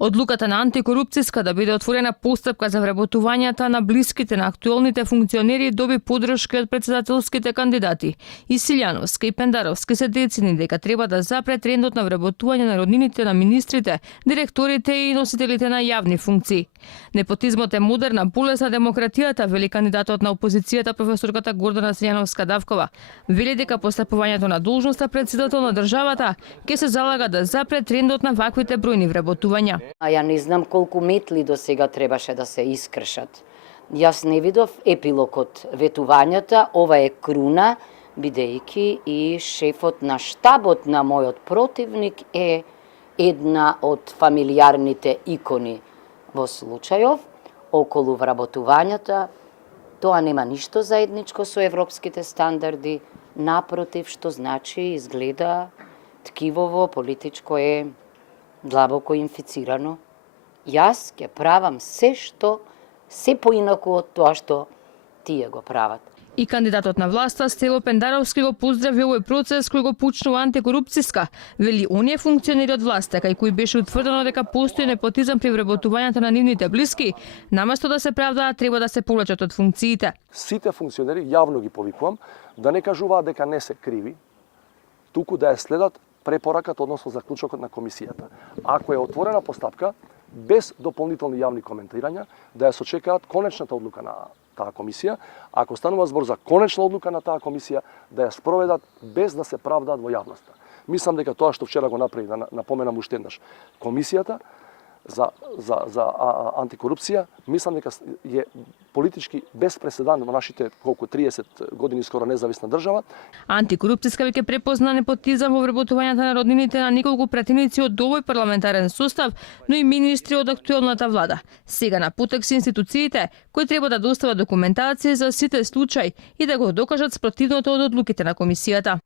Одлуката на антикорупцијска да биде отворена постапка за вработувањата на блиските на актуелните функционери доби поддршка од председателските кандидати. И Силјановска и Пендаровски се децени дека треба да запре трендот на вработување на роднините на министрите, директорите и носителите на јавни функции. Непотизмот е модерна болест на демократијата, вели кандидатот на опозицијата професорката Гордана Силјановска-Давкова. Вели дека постапувањето на должноста председател на државата ќе се залага да запре трендот на ваквите бројни вработувања. А ја не знам колку метли до сега требаше да се искршат. Јас не видов епилог од ветувањата, ова е круна, бидејќи и шефот на штабот на мојот противник е една од фамилиарните икони во случајов. Околу вработувањата, тоа нема ништо заедничко со европските стандарди, напротив, што значи изгледа ткивово политичко е длабоко инфицирано. Јас ќе правам се поинаку од тоа што тие го прават. И кандидатот на власта Стево Пендаровски го поздрави овој процес кој го почнува антикорупцијска. Вели оние функционери од власта кај кои беше утврдено дека постои непотизам при вработувањето на нивните блиски, наместо да се правдаат, треба да се повлечат од функциите. Сите функционери јавно ги повикувам да не кажуваат дека не се криви, туку да ја следат препораката, односно заклучокот на комисијата. Ако е отворена постапка, без дополнителни јавни коментирања, да ја сочекаат конечната одлука на таа комисија. Ако станува збор за конечна одлука на таа комисија, да ја спроведат без да се правдаат во јавноста. Мислам дека тоа што вчера го направи, да напоменам уште еднаш, комисијата за антикорупција, мислам дека е политички без преседан во нашите 30 години скоро независна држава. Антикорупцијска веќе препозна непотизам во вработувањето на роднините на неколку пратеници од овој парламентарен состав, но и министри од актуелната влада. Сега на путек се институциите кои треба да достават документација за сите случаи и да го докажат спротивното од одлуките на комисијата.